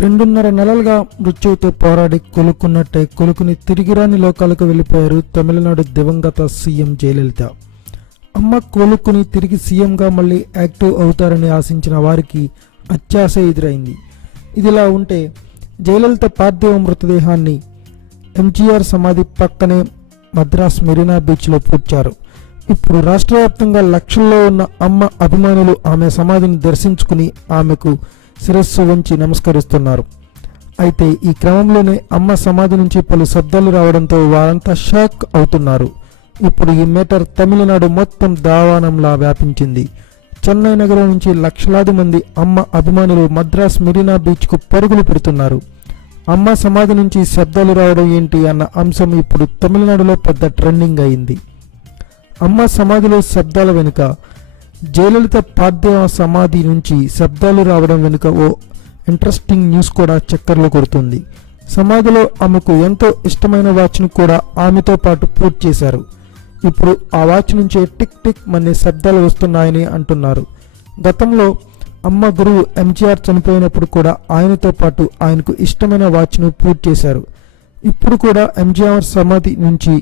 రెండున్నర నెలలుగా మృత్యువుతో పోరాడి కొలుక్కున్నట్టే కొలుకుని తిరిగిరాని లోకాలకు వెళ్ళిపోయారు తమిళనాడు దివంగత సీఎం జయలలిత. అమ్మ కోలుకుని తిరిగి సీఎంగా మళ్ళీ యాక్టివ్ అవుతారని ఆశించిన వారికి అత్యాశ ఎదురైంది. ఇదిలా ఉంటే జయలలిత పార్థివ మృతదేహాన్ని ఎంజీఆర్ సమాధి పక్కనే మద్రాస్ మెరీనా బీచ్లో పూడ్చారు. ఇప్పుడు రాష్ట్ర వ్యాప్తంగా లక్షల్లో ఉన్న అమ్మ అభిమానులు ఆమె సమాధిని దర్శించుకుని ఆమెకు శిరస్సు వంచి నమస్కరిస్తున్నారు. అయితే ఈ క్రమంలోనే అమ్మ సమాధి నుంచి పలు శబ్దాలు రావడంతో వారంతా షాక్ అవుతున్నారు. ఇప్పుడు ఈ మేటర్ తమిళనాడు మొత్తం దావానంలా వ్యాపించింది. చెన్నై నగరం నుంచి లక్షలాది మంది అమ్మ అభిమానులు మద్రాస్ మెరీనా బీచ్కు పరుగులు పెడుతున్నారు. అమ్మ సమాధి నుంచి శబ్దాలు రావడం ఏంటి అన్న అంశం ఇప్పుడు తమిళనాడులో పెద్ద ట్రెండింగ్ అయింది. అమ్మ సమాధిలో శబ్దాల వెనుక, జయలలిత పార్థివ సమాధి నుంచి శబ్దాలు రావడం వెనుక ఓ ఇంట్రెస్టింగ్ న్యూస్ కూడా చక్కర్లు కొడుతుంది. సమాధిలో ఆమెకు ఎంతో ఇష్టమైన వాచ్ను కూడా ఆమెతో పాటు పూర్తి చేశారు. ఇప్పుడు ఆ వాచ్ నుంచే టిక్ టిక్ మనే శబ్దాలు వస్తున్నాయని అంటున్నారు. గతంలో అమ్మ గురువు ఎంజీఆర్ చనిపోయినప్పుడు కూడా ఆయనతో పాటు ఆయనకు ఇష్టమైన వాచ్ను పూర్తి చేశారు. ఇప్పుడు కూడా ఎంజీఆర్ సమాధి నుంచి